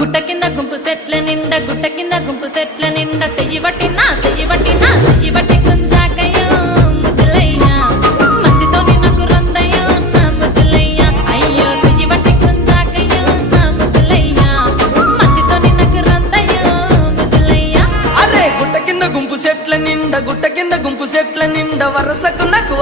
గుట్ట కింద గుంపు సెట్ల నిండా గుట్ట కింద గుంపు సెట్ల నిండా చెయ్యి పట్టినా గుంజాకయ్యో ముద్దులయ్యా మత్తితోని నాకు రందయ్యో నా ముద్దులయ్యా అయ్యో చెయ్యి పట్టి గుంజాకయ్యో నా ముద్దులయ్యా మత్తితోని నాకు రందయ్యో ముద్దులయ్యా అరే గుట్ట కింద గుంపు సెట్ల నిండా వరసకు నాకు